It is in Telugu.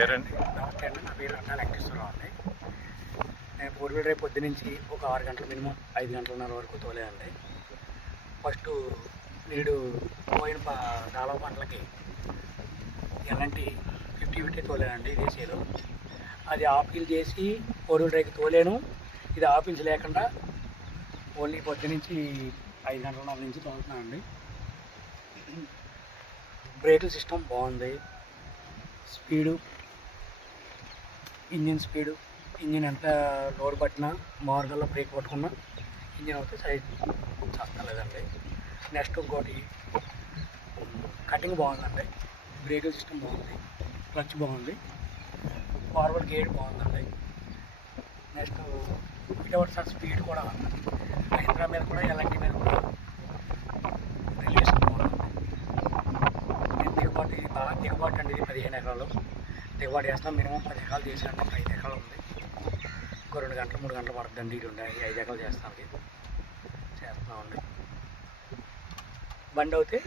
పేరండి? నమస్తే అండి, నా పేరు అన్నా వెంకటేశ్వరరావు అండి. నేను 4 వీలర్ డ్రైవ్ పొద్దు నుంచి ఒక 6 గంటలు మినిమం 5 గంటలన్నర వరకు తోలేదండి. ఫస్ట్ నీడు పోయిన దాళవ పంటలకి ఎలాంటి 50 తోలేనండి దేశీయలో. అది ఆపిల్ చేసి 4 వీలర్ డ్రైవ్కి తోలేను. ఇది ఆపిల్స్ లేకుండా ఓన్లీ పొద్దు నుంచి 5 గంటలన్నర నుంచి తోలుతున్నానండి. బ్రేకుల సిస్టమ్ బాగుంది, స్పీడు, ఇంజిన్ స్పీడు, ఇంజిన్ ఎంత లోడ్ పట్టినా మార్గంలో బ్రేక్ పట్టుకున్నా ఇంజిన్ అయితే సైడ్ చేస్తలేదండి. నెక్స్ట్ ఇంకోటి కటింగ్ బాగుందండి, బ్రేకుల సిస్టమ్ బాగుంది, క్లచ్ బాగుంది, ఫార్వర్డ్ గేట్ బాగుందండి. నెక్స్ట్ వితౌట్ సార్ స్పీడ్ కూడా మహీంద్రా మీద కూడా ఎలాంటి మీద కూడా రిలేషన్ బాగుంది. దిగుబాటు ఇది బాగా దిగుబాటు అండి. ఇది 15 ఎకరాలు దిగుబాటు చేస్తాం. మినిమం 10 ఎకరాలు చేసాను, 5 ఎకరాలు ఉంది. ఇంకో 2 గంటలు 3 గంటలు పడుతుందండి. ఇది ఉండే 5 ఎకరాలు చేస్తామండి. బండి అయితే